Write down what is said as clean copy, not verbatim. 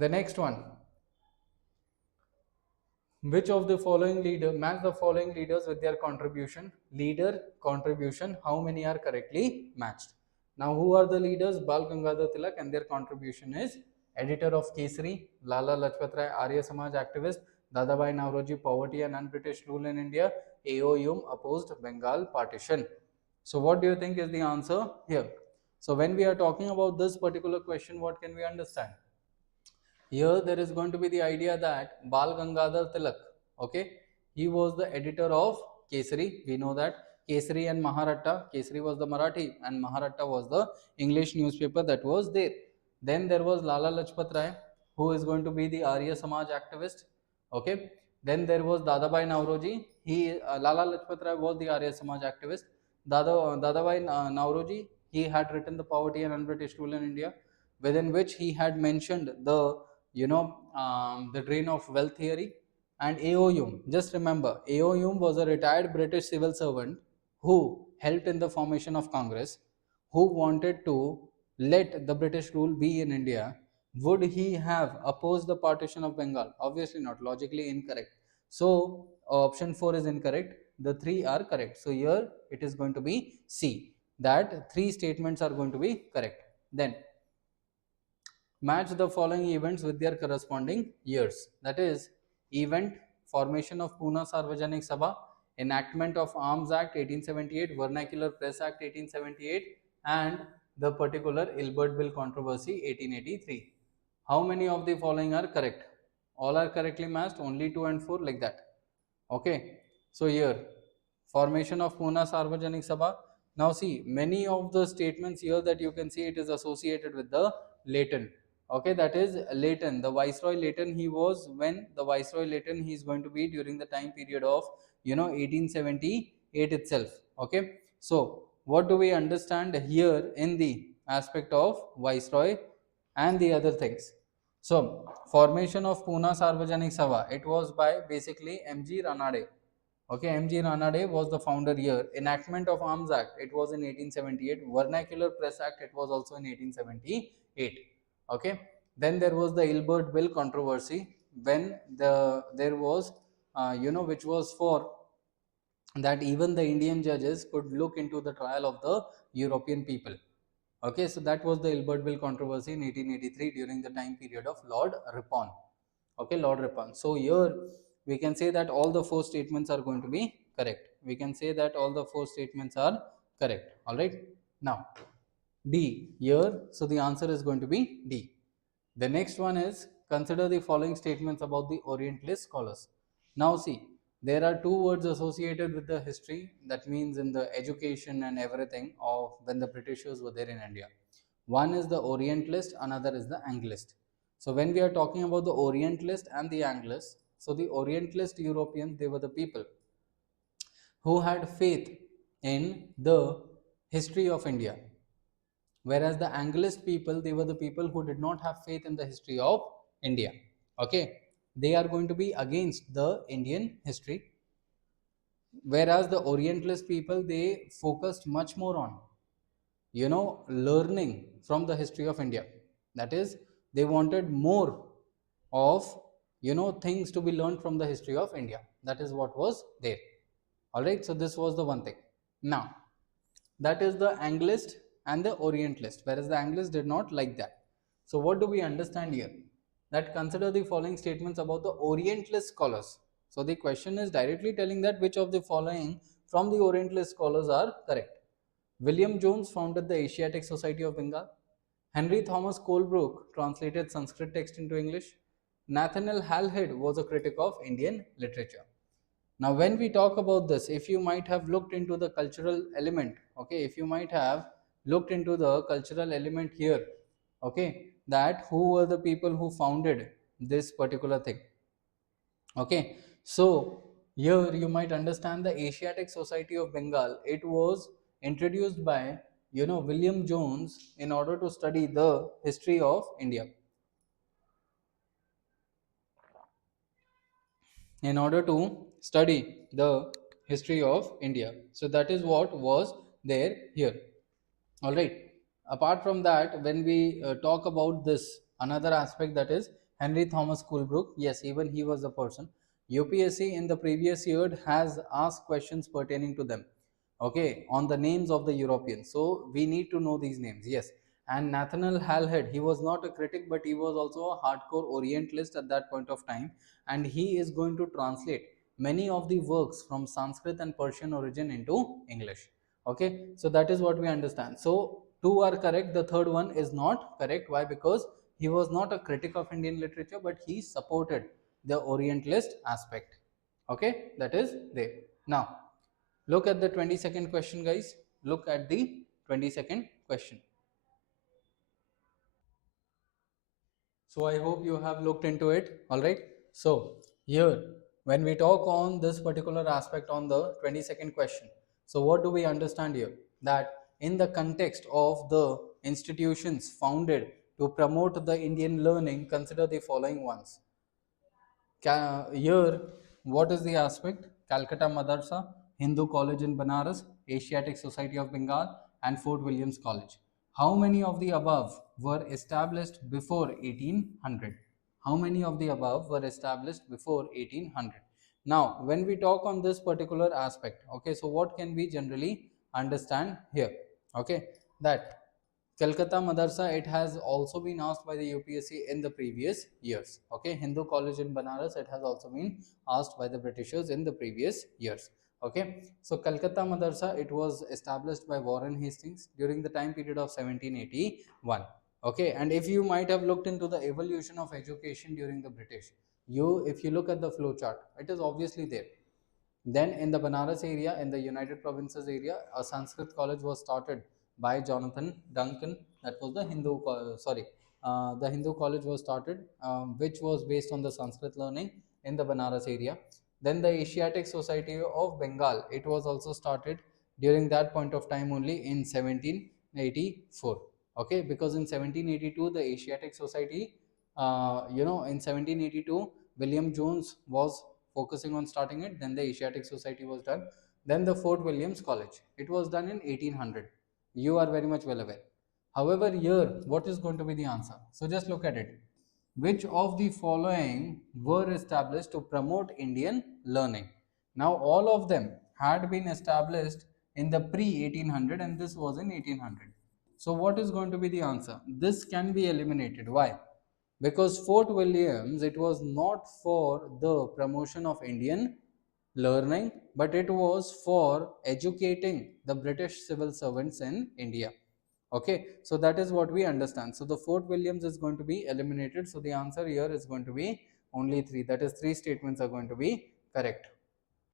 The next one, which of the following leader, match the following leaders with their contribution. Leader contribution, how many are correctly matched? Now who are the leaders? Bal Gangadhar Tilak, and their contribution is editor of Kesari, Lala Lajpat Rai, Arya Samaj activist, Dadabhai Naoroji, poverty and un-British rule in India, A.O. Hume opposed Bengal partition. So what do you think is the answer here? So when we are talking about this particular question, what can we understand? Here there is going to be the idea that Bal Gangadhar Tilak, okay, he was the editor of Kesari. We know that Kesari and Maharatta, Kesari was the Marathi and Maharatta was the English newspaper that was there. Then there was Lala Lajpat Rai, who is going to be the Arya Samaj activist, okay. Then there was Dadabhai Naoroji. Lala Lajpat Rai was the Arya Samaj activist. Dadabhai Naoroji, he had written the Poverty and Un-British Rule in India, within which he had mentioned the drain of wealth theory. And A.O. Hume, just remember, A.O. Hume was a retired British civil servant who helped in the formation of Congress, who wanted to let the British rule be in India. Would he have opposed the partition of Bengal? Obviously not, logically incorrect. So option 4 is incorrect, the 3 are correct. So here it is going to be C, that 3 statements are going to be correct. Then match the following events with their corresponding years. That is, event formation of Pune Sarvajanik Sabha, enactment of Arms Act 1878, Vernacular Press Act 1878, and the particular Ilbert Bill controversy 1883. How many of the following are correct? All are correctly matched, only 2 and 4, like that. Okay, so here formation of Pune Sarvajanik Sabha. Now see, many of the statements here that you can see, it is associated with the Leighton. Okay, that is Leighton, the Viceroy Leighton. He was, when the Viceroy Leighton, he is going to be during the time period of 1878 itself. Okay, so what do we understand here in the aspect of Viceroy and the other things? So formation of Pune Sarvajanik Sabha, it was by basically M.G. Ranade. Okay, M.G. Ranade was the founder here. Enactment of Arms Act, it was in 1878. Vernacular Press Act, it was also in 1878. Okay, then there was the Ilbert Bill controversy, when there was which was for that even the Indian judges could look into the trial of the European people. Okay, so that was the Ilbert Bill controversy in 1883 during the time period of Lord Ripon. Okay, Lord Ripon. So here we can say that all the 4 statements are going to be correct. We can say that all the 4 statements are correct. All right. Now D here. So the answer is going to be D. The next one is, consider the following statements about the Orientalist scholars. Now see, there are 2 words associated with the history, that means in the education and everything of when the Britishers were there in India. One is the Orientalist, another is the Anglist. So when we are talking about the Orientalist and the Anglist, so the Orientalist Europeans, they were the people who had faith in the history of India, whereas the Anglist people, they were the people who did not have faith in the history of India. Okay, they are going to be against the Indian history, whereas the Orientalist people, they focused much more on learning from the history of India. That is, they wanted more of things to be learned from the history of India. That is what was there. All right, so this was the one thing. Now that is the Anglist and the Orientalist, whereas the Anglist did not like that. So what do we understand here? That consider the following statements about the Orientalist scholars. So the question is directly telling that which of the following from the Orientalist scholars are correct. William Jones founded the Asiatic Society of Bengal. Henry Thomas Colebrook translated Sanskrit text into English. Nathaniel Halhed was a critic of Indian literature. Now when we talk about this, if you might have looked into the cultural element, okay, if you might have looked into the cultural element here, okay, that who were the people who founded this particular thing. Okay, so here you might understand the Asiatic Society of Bengal. It was introduced by William Jones in order to study the history of India. In order to study the history of India. So that is what was there here. All right. Apart from that, when we talk about this, another aspect, that is Henry Thomas Coolbrook, yes, even he was the person. UPSC in the previous year has asked questions pertaining to them, okay, on the names of the Europeans. So we need to know these names, yes. And Nathaniel Halhead, he was not a critic, but he was also a hardcore Orientalist at that point of time, and he is going to translate many of the works from Sanskrit and Persian origin into English. Okay, so that is what we understand. So two are correct, the third one is not correct. Why? Because he was not a critic of Indian literature, but he supported the Orientalist aspect. Okay, that is there. Now look at the 22nd question, guys. Look at the 22nd question. So I hope you have looked into it. All right. So here, when we talk on this particular aspect on the 22nd question, so what do we understand here? That in the context of the institutions founded to promote the Indian learning, consider the following ones. Here, what is the aspect? Calcutta Madrasa, Hindu College in Banaras, Asiatic Society of Bengal, and Fort Williams College. How many of the above were established before 1800? How many of the above were established before 1800? Now, when we talk on this particular aspect, okay, so what can we generally understand here? Okay, that Calcutta Madrasa, it has also been asked by the UPSC in the previous years. Okay, Hindu College in Banaras, it has also been asked by the Britishers in the previous years. Okay, so Calcutta Madrasa, it was established by Warren Hastings during the time period of 1781. Okay, and if you might have looked into the evolution of education during the British, if you look at the flow chart, it is obviously there. Then in the Banaras area, in the United Provinces area, a Sanskrit college was started by Jonathan Duncan. That was the the Hindu college was started, which was based on the Sanskrit learning in the Banaras area. Then the Asiatic Society of Bengal, it was also started during that point of time only in 1784. Okay, because in 1782 the Asiatic Society, in 1782 William Jones was focusing on starting it. Then the Asiatic Society was done. Then the Fort Williams College, it was done in 1800. You are very much well aware. However, here what is going to be the answer? So just look at it. Which of the following were established to promote Indian learning? Now all of them had been established in the pre 1800, and this was in 1800. So what is going to be the answer? This can be eliminated. Why? Because Fort Williams, it was not for the promotion of Indian learning, but it was for educating the British civil servants in India. Okay, so that is what we understand. So the Fort Williams is going to be eliminated. So the answer here is going to be only 3. That is 3 statements are going to be correct.